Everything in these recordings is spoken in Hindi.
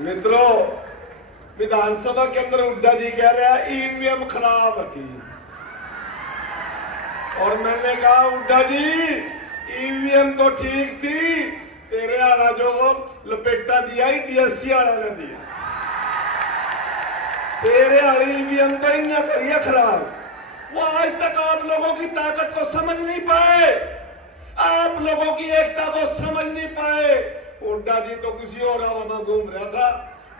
मित्रों, विधानसभा के अंदर हुड्डा जी कह रहे हैं ईवीएम खराब थी और मैंने कहा हुड्डा जी ईवीएम तो ठीक थी, तेरे आला जो वो लपेटा दिया ही डीएससी आला ने दिया। तेरे वाली ईवीएम तो इन्ना करिए खराब। वो आज तक आप लोगों की ताकत को समझ नहीं पाए, आप लोगों की एकता को समझ नहीं पाए। हुड्डा जी तो किसी और हवा में घूम रहा था।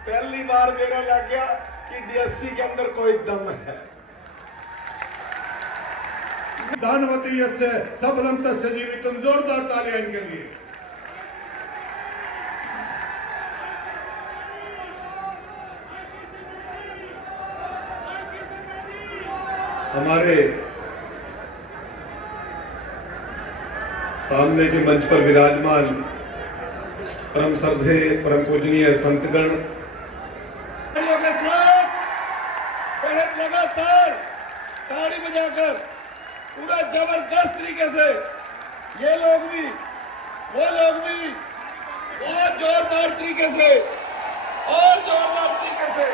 पहली बार मेरा लग गया कि डीएससी के अंदर कोई दम है। दानवती यस्य सबलम तस्य जीवितम, जोरदार तालियां इनके लिए। हमारे सामने के मंच पर विराजमान परम श्रद्धे परम पूजनीय संतगण के साथ बहुत लगातार ताड़ी बजाकर पूरा जबरदस्त तरीके से ये लोग भी वो लोग भी बहुत जोरदार तरीके से और जोरदार तरीके से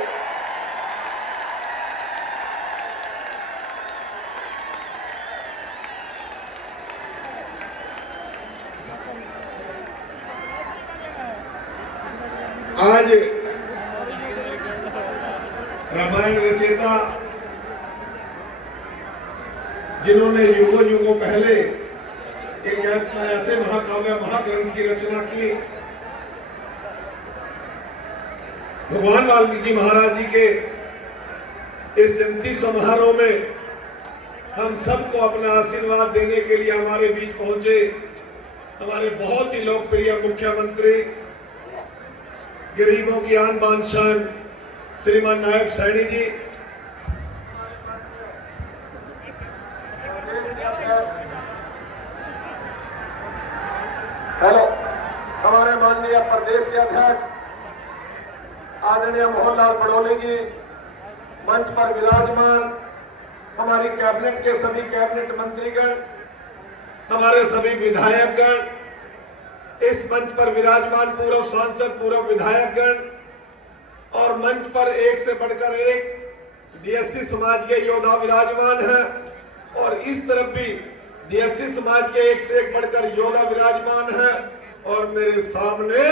आज रामायण रचयिता जिन्होंने युगों युगों पहले एक ऐसे महाकाव्य महाग्रंथ की रचना की, भगवान वाल्मीकि महाराज जी के इस जयंती समारोह में हम सबको अपना आशीर्वाद देने के लिए हमारे बीच पहुंचे हमारे बहुत ही लोकप्रिय मुख्यमंत्री, गरीबों की आन बान शान श्रीमान नायब सैनी जी, हेलो, हमारे माननीय प्रदेश के अध्यक्ष आदरणीय मोहन लाल बड़ोली जी, मंच पर विराजमान हमारी कैबिनेट के सभी कैबिनेट मंत्रीगण, हमारे सभी विधायकगण, इस मंच पर विराजमान पूर्व सांसद पूर्व विधायकगण और मंच पर एक से बढ़कर एक डीएससी समाज के योद्धा विराजमान हैं और इस तरफ भी डीएससी समाज के एक से एक बढ़कर योद्धा विराजमान है और मेरे सामने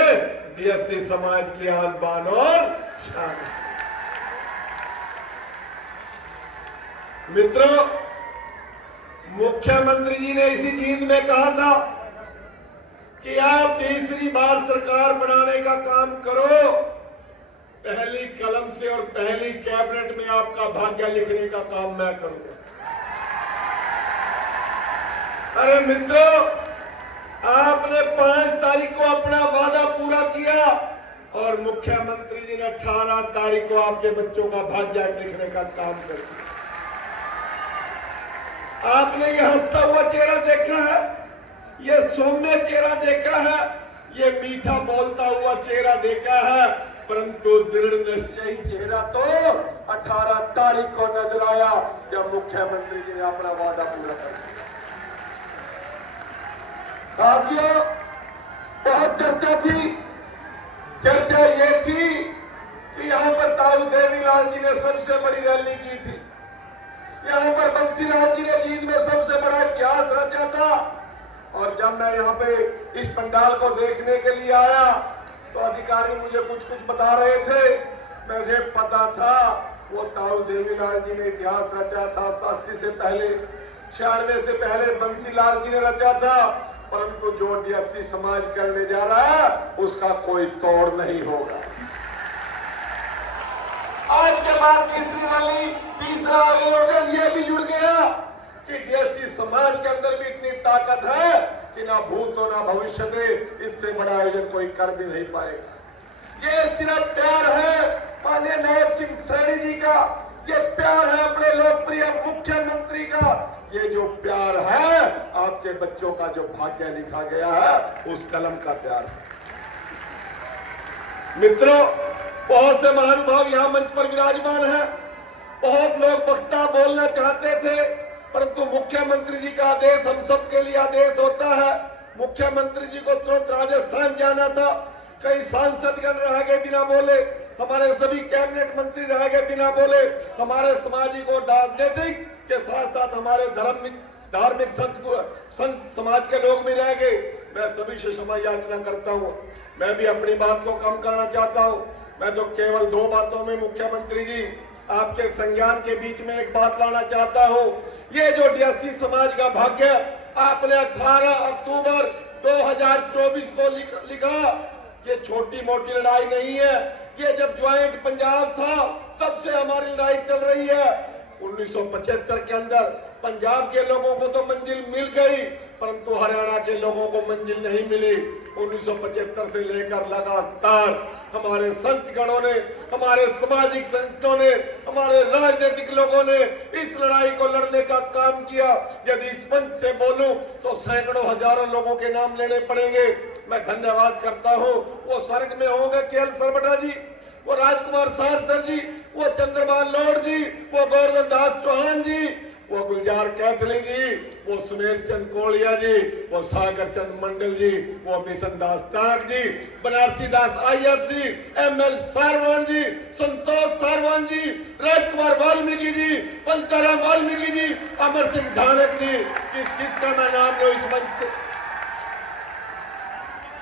डीएससी समाज की आन बान और शान। मित्रों, मुख्यमंत्री जी ने इसी जीत में कहा था कि आप तीसरी बार सरकार बनाने का काम करो, पहली कलम से और पहली कैबिनेट में आपका भाग्य लिखने का काम मैं करूंगा। अरे मित्रों, आपने 5 तारीख को अपना वादा पूरा किया और मुख्यमंत्री जी ने 18 तारीख को आपके बच्चों का भाग्य लिखने का काम कर दिया। आपने ये हंसता हुआ चेहरा देखा है, ये सौम्य चेहरा देखा है, ये मीठा बोलता हुआ चेहरा देखा है, परंतु दृढ़ निश्चयी चेहरा तो 18 तारीख को नजर आया जब मुख्यमंत्री जी ने अपना वादा पूरा कर दिया। साथियों, बहुत चर्चा थी। चर्चा ये थी कि यहाँ पर ताऊ देवीलाल जी ने सबसे बड़ी रैली की थी, यहाँ पर बंसीलाल जी ने जीत में सबसे बड़ा इतिहास रचा था। और जब मैं यहाँ पे इस पंडाल को देखने के लिए आया तो अधिकारी मुझे कुछ कुछ बता रहे थे, मुझे पता था वो ताऊ देवीलाल जी ने इतिहास रचा था। 87 से पहले 96 से पहले बंसीलाल जी ने रचा था, परंतु जो डीएससी समाज करने जा रहा है उसका कोई तोड़ नहीं होगा। आज के बाद तीसरा आयोजन ये भी जुड़ गया कि डीएससी समाज के अंदर भी इतनी ताकत है कि ना भूत हो ना भविष्य में इससे बड़ा आयोजन कोई कर भी नहीं पाएगा। ये सिर्फ प्यार है माननीय नायब सिंह सैनी जी का, ये प्यार है अपने लोकप्रिय मुख्यमंत्री का, ये जो प्यार है आपके बच्चों का जो भाग्य लिखा गया है उस कलम का प्यार है। मित्रों, बहुत से महानुभाव यहाँ मंच पर विराजमान हैं। बहुत लोग वक्ता बोलना चाहते थे, परंतु मुख्यमंत्री जी का आदेश हम सबके लिए आदेश होता है। मुख्यमंत्री जी को तुरंत राजस्थान जाना था, कई सांसदगण रह गए बिना बोले, हमारे सभी कैबिनेट मंत्री रह गए बिना बोले, हमारे सामाजिक और राजनीतिक के साथ साथ हमारे धार्मिक संत समाज के लोग भी रह गए। मैं सभी से क्षमा याचना करता हूँ। मैं भी अपनी बात को कम करना चाहता हूँ। मैं तो केवल 2 बातों में मुख्यमंत्री जी आपके संज्ञान के बीच में एक बात लाना चाहता हूँ। ये जो DSC समाज का भाग्य आपने 18 अक्टूबर 2024 को लिखा, ये छोटी मोटी लड़ाई नहीं है। ये जब ज्वाइंट पंजाब था तब से हमारी लड़ाई चल रही है। 1975 के अंदर पंजाब के लोगों को तो मंजिल मिल गई, परंतु हरियाणा के लोगों को मंजिल नहीं मिली। 1975 से लेकर लगातार हमारे संत गणों ने, हमारे सामाजिक संगठनों ने, हमारे राजनीतिक लोगों ने इस लड़ाई को लड़ने का काम किया। यदि इस मंच से बोलूं तो सैकड़ों हजारों लोगों के नाम लेने पड़ेंगे। मैं धन्यवाद करता हूं। वो स्वर्ग में होंगे KL सरबटा जी, वो राजकुमार सर जी, वो चंद्रपाल लोड जी, वो गोवर्धन दास चौहान जी, वो गुलजार कैथली जी, वो सुमेर चंद कोलिया जी, वो सागर चंद मंडल जी, वो बिशन दास टाक जी, बनारसी दास IF जी, ML सारवान जी, संतोष सारवान जी, राजकुमार वाल्मीकि जी, पंताराम वाल्मीकि जी, अमर सिंह धानक जी, किस किस का मैं नाम लो इस मंच से।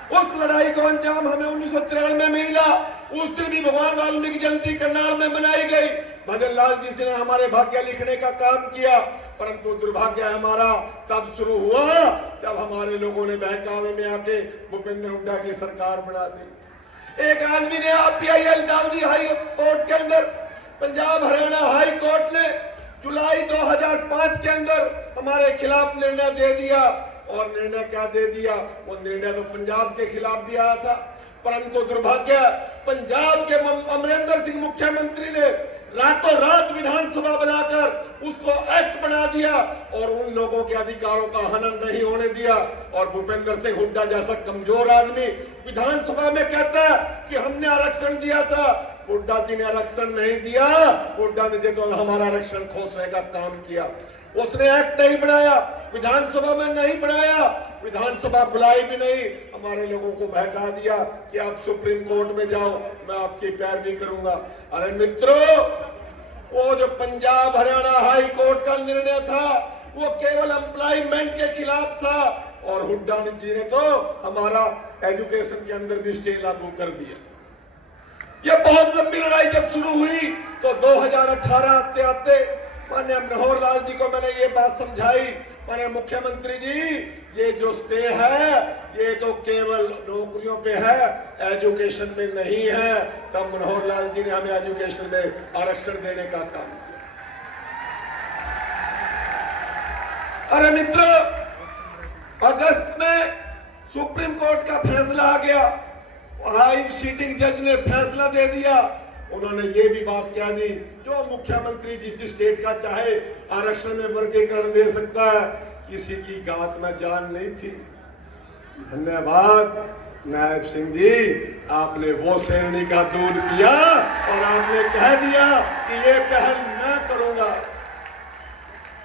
उस लड़ाई को अंजाम हमें 1993 में मिला। उस दिन भी भगवान वाल्मीकि जयंती करनाल में मनाई गई। भजन लाल जी से ने हमारे भाग्य लिखने का काम किया, परंतु दुर्भाग्य हमारा तब शुरू हुआ जब हमारे लोगों ने बहकावे में आके भूपेंद्र हुड्डा की सरकार बना दी। एक आदमी ने PIL डाल दी हाई कोर्ट के अंदर। पंजाब हरियाणा हाई कोर्ट ने जुलाई 2005 के अंदर हमारे खिलाफ निर्णय दे दिया। और निर्णय क्या दे दिया? वो निर्णय तो पंजाब के खिलाफ भी आया था, परंतु दुर्भाग्य पंजाब के अमरिंदर सिंह मुख्यमंत्री ने रातों रात विधानसभा बनाकर उसको एक्ट बना दिया और उन लोगों के अधिकारों का हनन नहीं होने दिया। और भूपेंद्र सिंह हुड्डा जैसा कमजोर आदमी विधानसभा में कहता है कि हमने आरक्षण दिया था। हुड्डा जी ने आरक्षण नहीं दिया, हुड्डा ने तो हमारा आरक्षण खोसने का काम किया। उसने एक्ट नहीं बनाया, विधानसभा में नहीं बनाया, विधानसभा बुलाई भी नहीं, हमारे लोगों को बहका दिया कि आप सुप्रीम कोर्ट में जाओ, मैं आपकी पैरवी करूंगा। अरे मित्रों, वो जो पंजाब हरियाणा हाई कोर्ट का निर्णय था वो केवल एम्प्लॉयमेंट के खिलाफ था और हुड्डा जी ने तो हमारा एजुकेशन के अंदर भी स्टे लागू कर दिया। ये बहुत लंबी लड़ाई जब शुरू हुई तो 2018 आते आते माननीय मनोहर लाल जी को मैंने ये बात समझाई, माननीय मुख्यमंत्री जी ये जो स्टे है ये तो केवल नौकरियों पे है, एजुकेशन में नहीं है। तब मनोहर लाल जी ने हमें एजुकेशन में आरक्षण देने का काम किया। अरे मित्रों, अगस्त में सुप्रीम कोर्ट का फैसला आ गया, हाई सीटिंग जज ने फैसला दे दिया। उन्होंने ये भी बात कह दी जो मुख्यमंत्री जिस स्टेट का चाहे आरक्षण में वर्गीकरण दे सकता है, किसी की गात में जान नहीं थी। धन्यवाद नायब सिंह जी, आपने वो शेरनी का दूध पिया और आपने कह दिया कि ये पहल मैं करूंगा।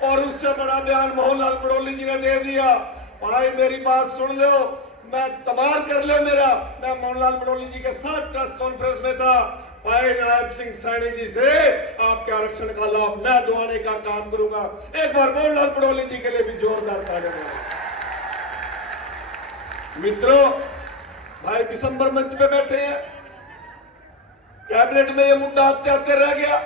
और उससे बड़ा बयान मोहनलाल बड़ौली जी ने दे दिया। भाई मेरी बात सुन लो, मैं तबार कर लो मेरा। मैं मोहनलाल बड़ौली जी के साथ प्रेस कॉन्फ्रेंस में था। भाई नायब सिंह सैनी जी से आपके आरक्षण का लाभ मैं दिलाने का काम करूंगा। एक बार मोहनलाल बड़ौली जी के लिए भी जोरदार तालियां। मित्रों, भाई दिसंबर मंच पे बैठे हैं, कैबिनेट में ये मुद्दा आते आते रह गया,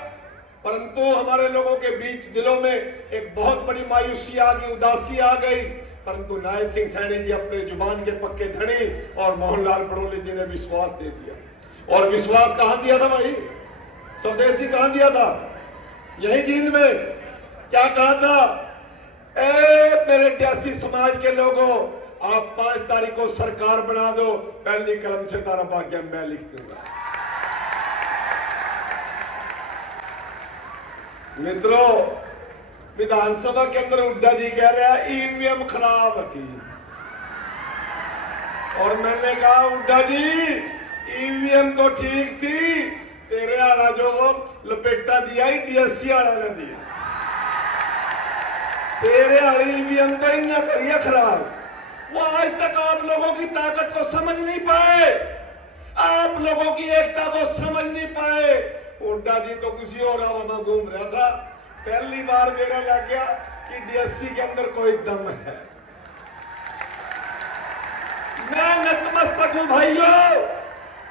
परंतु हमारे लोगों के बीच दिलों में एक बहुत बड़ी मायूसी आ गई, उदासी आ गई। परंतु नायब सिंह सैनी जी अपने जुबान के पक्के धनी और मोहनलाल बड़ौली जी ने विश्वास दे दिया। और विश्वास कहां दिया था भाई? स्वदेश जी कहां दिया था? यही जींद में। क्या कहा था? मेरे DSC समाज के लोगों, आप 5 तारीख को सरकार बना दो, पहली कलम से तारा भाग्य मैं लिख दूंगा। मित्रों, विधानसभा के अंदर हुड्डा जी कह रहे हैं EVM खराब थी और मैंने कहा हुड्डा जी EVM तो ठीक थी, तेरे आला जो वो लपेटा दिया ही DSC आला ने दिया। तेरे वाली EVM तो इन्ना करिए खराब। वो आज तक आप लोगों की ताकत को समझ नहीं पाए। आप लोगों की एकता को समझ नहीं पाए। हुड्डा जी तो किसी और हवा में घूम रहा था। पहली बार मेरा लग गया कि डीएससी के अंदर कोई दम है। मैं नतमस्तक हूं भाइयों,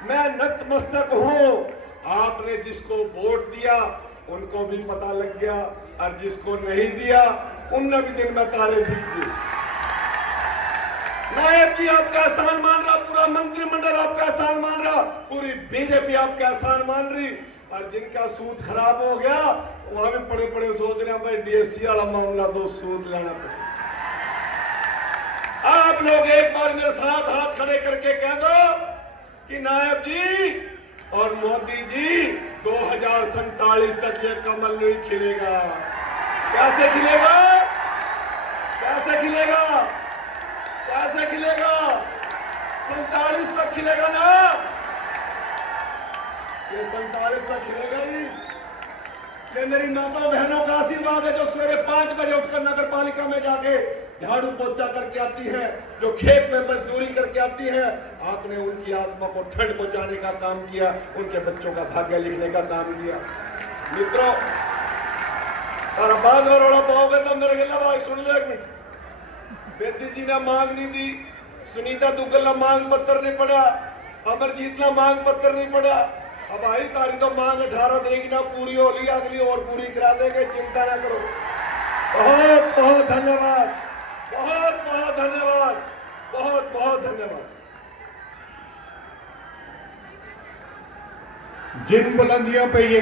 मैं नतमस्तक हूं। आपने जिसको वोट दिया उनको भी पता लग गया, और जिसको नहीं दिया उनने भी दिन में तारे दिख दिए। नायब जी आपका एहसान मान रहा, पूरा मंत्रिमंडल आपका एहसान मान रहा, पूरी बीजेपी आपका एहसान मान रही, और जिनका सूद खराब हो गया वहां भी पड़े पड़े सोच रहे हैं भाई डीएससी वाला मामला तो सूद लेना पड़ेगा। आप लोग एक बार मेरे साथ हाथ खड़े करके कह दो कि नायब जी और मोदी जी 2047 तक ये कमल नहीं खिलेगा। कैसे खिलेगा? कैसे खिलेगा? कैसे खिलेगा? 47 तक खिलेगा ना? ये 47 तक खिलेगा ही। ये मेरी माता बहनों का आशीर्वाद है जो सवेरे 5 बजे उठकर नगर पालिका में जाके झाड़ू पोछा करके आती है, जो खेत में मजदूरी करके आती है। आपने उनकी आत्मा को ठंड पहुंचाने का काम किया, उनके बच्चों का भाग्य लिखने का काम किया। मित्रों, और बाद में रोड़ा पाओगे तो मेरे गिला भाई सुन लो एक मिनट। बेदी जी ने मांग नहीं दी, सुनीता दुग्गल ने मांग पत्र नहीं पड़ा, अमरजीत ने मांग पत्र नहीं पड़ा। अब आई तारीख तो मांग 18 तारीख ना पूरी हो ली, अगली और पूरी करा देंगे, चिंता ना करो। बहुत बहुत धन्यवाद, बहुत बहुत धन्यवाद, बहुत बहुत धन्यवाद। जिन बुलंदियों पे ये